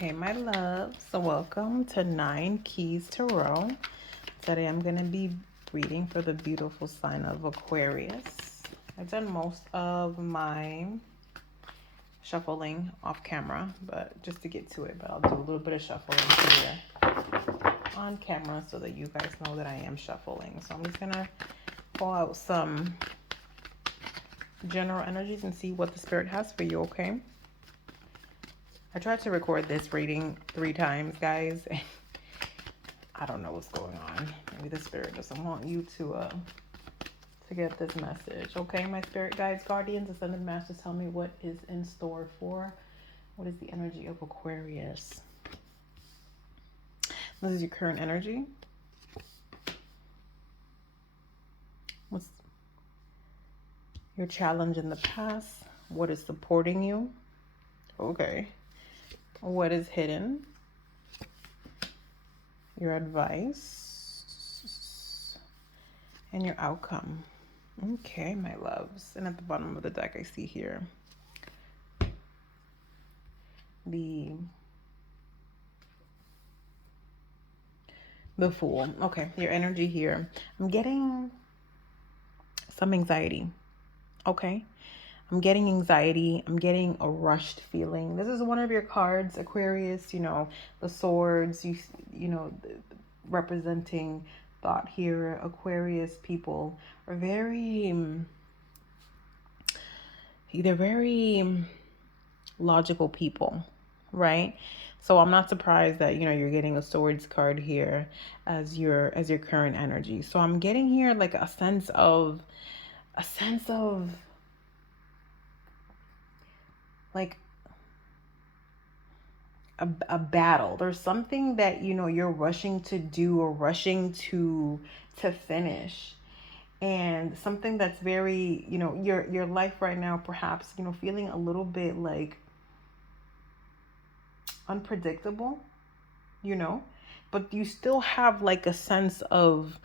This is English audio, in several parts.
Hey, my love. So welcome to Ninekeys Tarot. Today I'm going to be reading for the beautiful sign of Aquarius. I've done most of my shuffling off camera, but just to get to it, but I'll do a little bit of shuffling here on camera so that you guys know that I am shuffling. So I'm just going to pull out some general energies and see what the spirit has for you, okay? I tried to record this reading 3 times, guys. I don't know what's going on. Maybe the spirit doesn't want you to get this message. Okay, my spirit guides, guardians, ascended masters, tell me what is in store for. What is the energy of Aquarius? This is your current energy. What's your challenge in the past? What is supporting you? Okay. What is hidden? Your advice and your outcome. Okay, my loves. And at the bottom of the deck, I see here the Fool. Okay, your energy here. I'm getting some anxiety. Okay. I'm getting anxiety. I'm getting a rushed feeling. This is one of your cards, Aquarius, the swords, you know, representing thought here. Aquarius people are they're very logical people, right? So I'm not surprised that, you're getting a swords card here as your current energy. So I'm getting here like a sense of like a battle. There's something that you're rushing to do or rushing to finish, and something that's very your life right now, perhaps feeling a little bit like unpredictable, but you still have like a sense of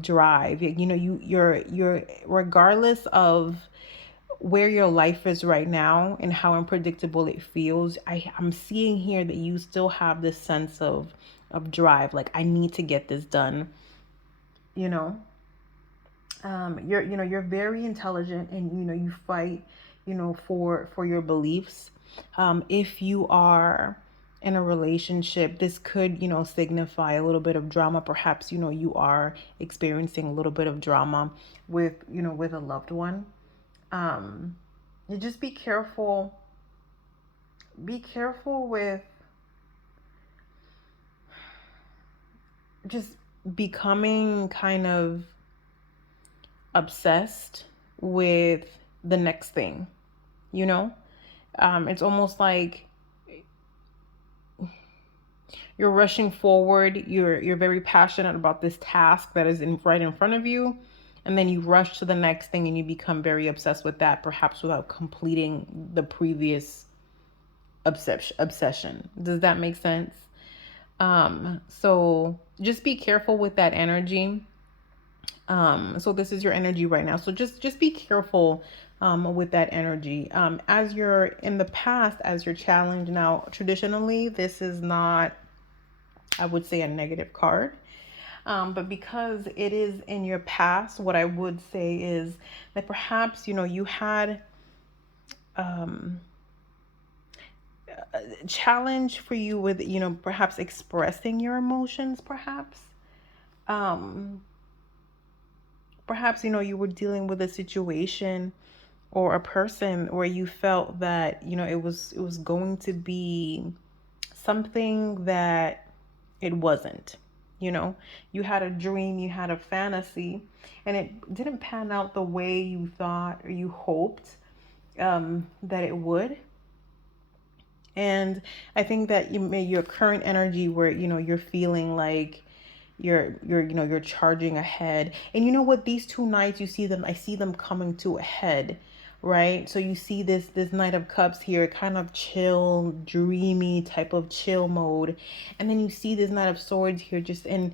drive. You're regardless of where your life is right now and how unpredictable it feels. I'm seeing here that you still have this sense of drive. Like, I need to get this done. You're you're very intelligent, and you fight for your beliefs. If you are in a relationship, this could signify a little bit of drama. Perhaps you are experiencing a little bit of drama with with a loved one. You just be careful with just becoming kind of obsessed with the next thing. It's almost like you're rushing forward. You're very passionate about this task that is right in front of you, and then you rush to the next thing and you become very obsessed with that, perhaps without completing the previous obsession. Does that make sense? So just be careful with that energy. So this is your energy right now. So just be careful with that energy. As you're in the past, as you're challenged now, traditionally, this is not, I would say, a negative card. But because it is in your past, what I would say is that perhaps, you had a challenge for you with, perhaps expressing your emotions, perhaps. Perhaps, you were dealing with a situation or a person where you felt that, it was going to be something that it wasn't. You had a dream, you had a fantasy, and it didn't pan out the way you thought or you hoped that it would. And I think that your current energy where, you're feeling like you're charging ahead. And you know what? These 2 nights, I see them coming to a head, right? So you see this Knight of Cups here, kind of chill, dreamy type of chill mode. And then you see this Knight of Swords here, just and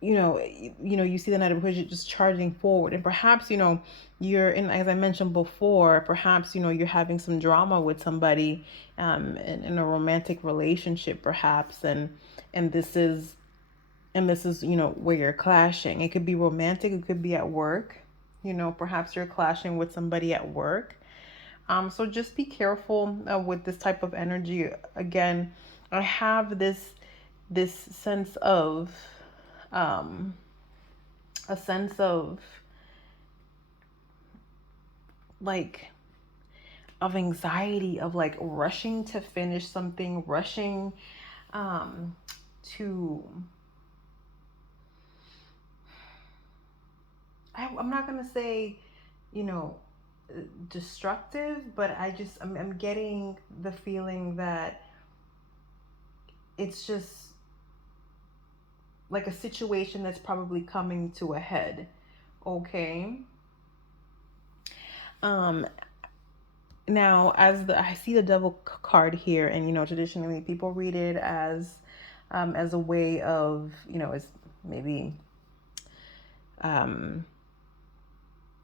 you see the Knight of Aquarius just charging forward, and perhaps, you're in, as I mentioned before, perhaps, you're having some drama with somebody, in a romantic relationship, perhaps, and this is, where you're clashing. It could be romantic, it could be at work. Perhaps you're clashing with somebody at work. So just be careful with this type of energy. Again, I have this sense of, um, a sense of, like, of anxiety, of like rushing to finish something, rushing, to, I'm not gonna say, you know destructive, but I'm getting the feeling that it's just like a situation that's probably coming to a head. Okay. um Now, I see the devil card here, and traditionally people read it as a way of, as maybe, um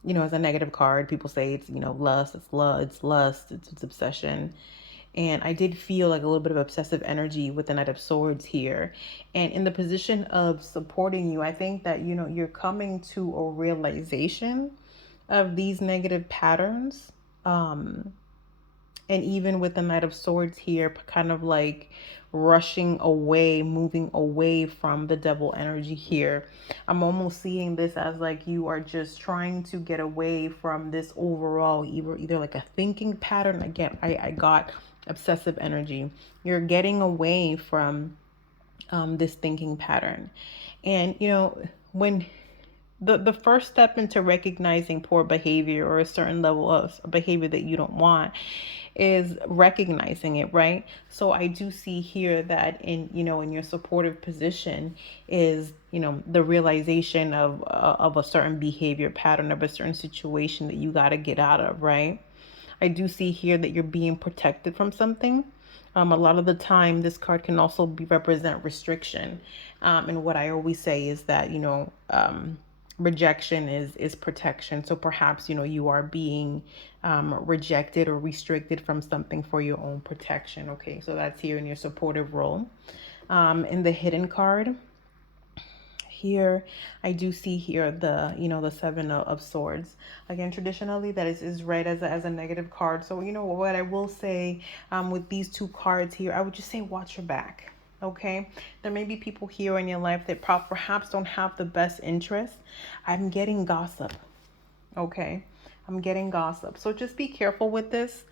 as a negative card. People say it's, lust, it's obsession. And I did feel like a little bit of obsessive energy with the Knight of Swords here. And in the position of supporting you, I think that, you're coming to a realization of these negative patterns. And even with the Knight of Swords here, kind of like rushing away, moving away from the devil energy here. I'm almost seeing this as like you are just trying to get away from this overall, either like a thinking pattern. Again, I got obsessive energy. You're getting away from, this thinking pattern. And, when the first step into recognizing poor behavior, or a certain level of behavior that you don't want, is recognizing it, right? So I do see here that in your supportive position is, the realization of a certain behavior pattern, of a certain situation that you got to get out of, right? I do see here that you're being protected from something. A lot of the time, this card can also represent restriction. And what I always say is that, rejection is protection. So perhaps, you are being, rejected or restricted from something for your own protection. Okay, so that's here in your supportive role. In the hidden card, here I do see here the Seven of Swords. Again, traditionally that is read as a negative card. So what I will say, with these two cards here, I would just say watch your back. Okay, there may be people here in your life that perhaps don't have the best interest. I'm getting gossip. Okay, I'm getting gossip, so just be careful with this.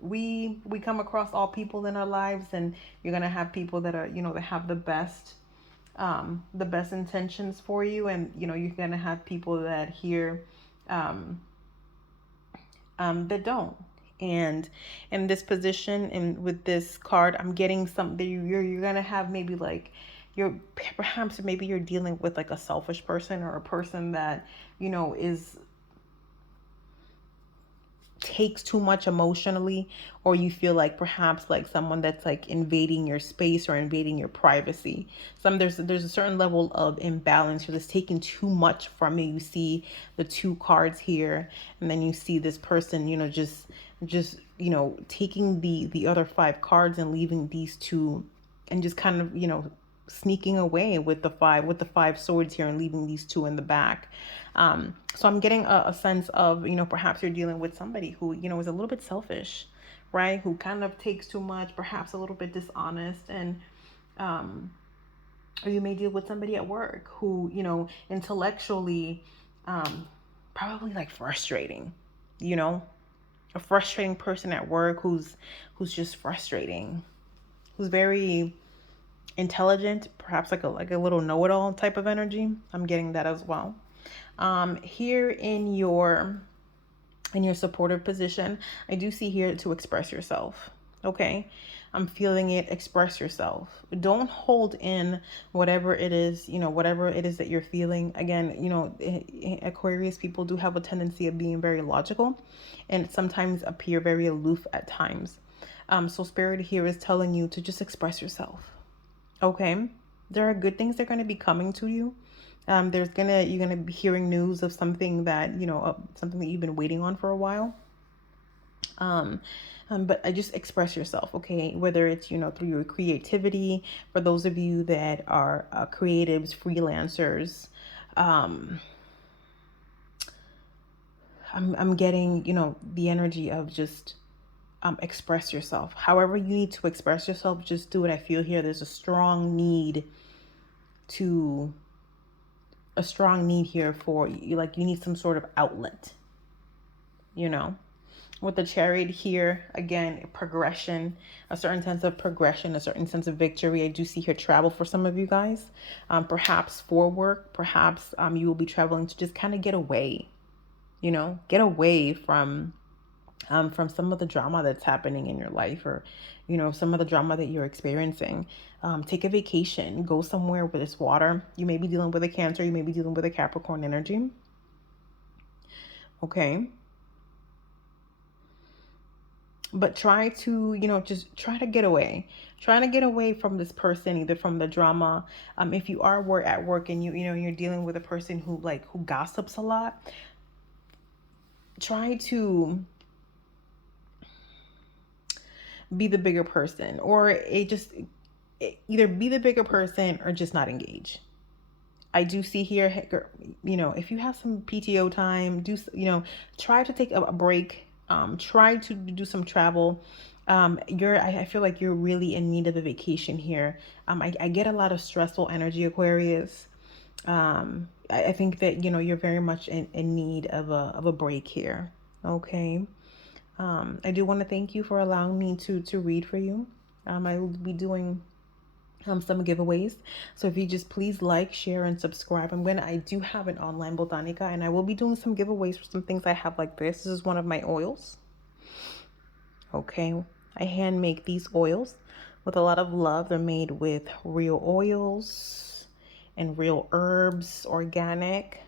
We come across all people in our lives, and you're gonna have people that are, that have the best intentions for you, and you're gonna have people that here, um, that don't. And in this position, and with this card, I'm getting something. You're gonna have maybe like, you're perhaps maybe you're dealing with like a selfish person, or a person that is takes too much emotionally, or you feel like perhaps like someone that's like invading your space or invading your privacy. There's a certain level of imbalance, or that's taking too much from you. You see the two cards here, and then you see this person, just taking the other five cards and leaving these two, and just kind of sneaking away with the five swords here, and leaving these two in the back. So I'm getting a sense of, perhaps you're dealing with somebody who, is a little bit selfish, right? Who kind of takes too much, perhaps a little bit dishonest. And, or you may deal with somebody at work who, intellectually, probably like frustrating, a frustrating person at work who's just frustrating, who's very intelligent, perhaps like a little know-it-all type of energy. I'm getting that as well. Here in your supportive position, I do see here to express yourself. Okay, I'm feeling it. Express yourself. Don't hold in whatever it is, whatever it is that you're feeling. Again, Aquarius people do have a tendency of being very logical, and sometimes appear very aloof at times. So Spirit here is telling you to just express yourself. Okay. There are good things that are going to be coming to you. You're gonna be hearing news of something that, something that you've been waiting on for a while. Um, but I just express yourself, okay? Whether it's, through your creativity, for those of you that are creatives, freelancers. Um, I'm getting, the energy of just express yourself. However you need to express yourself, just do it. I feel here there's to a strong need here for you, like you need some sort of outlet, you know. With the Chariot here, again, progression, a certain sense of progression, a certain sense of victory. I do see here travel for some of you guys, perhaps for work, perhaps you will be traveling to just kind of get away, get away from some of the drama that's happening in your life, or some of the drama that you're experiencing. Take a vacation, go somewhere where there's water. You may be dealing with a Cancer, you may be dealing with a Capricorn energy. Okay. But try to, just try to get away. Try to get away from this person, either from the drama. If you are at work and you're dealing with a person who gossips a lot, try to be the bigger person, or either be the bigger person or just not engage. I do see here, if you have some PTO time, try to take a break. Try to do some travel. I feel like you're really in need of a vacation here. I get a lot of stressful energy, Aquarius. I think that, you're very much in need of a break here. Okay. I do want to thank you for allowing me to read for you. I will be doing some giveaways. So if you just please like, share, and subscribe. I do have an online botanica, and I will be doing some giveaways for some things I have like this. This is one of my oils. Okay. I hand make these oils with a lot of love. They're made with real oils and real herbs, organic.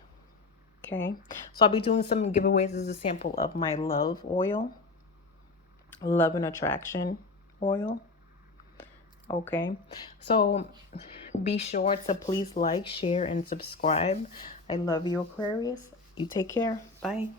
Okay. So I'll be doing some giveaways as a sample of my love oil, love and attraction oil. Okay, so be sure to please like, share, and subscribe. I love you, Aquarius. You take care. Bye.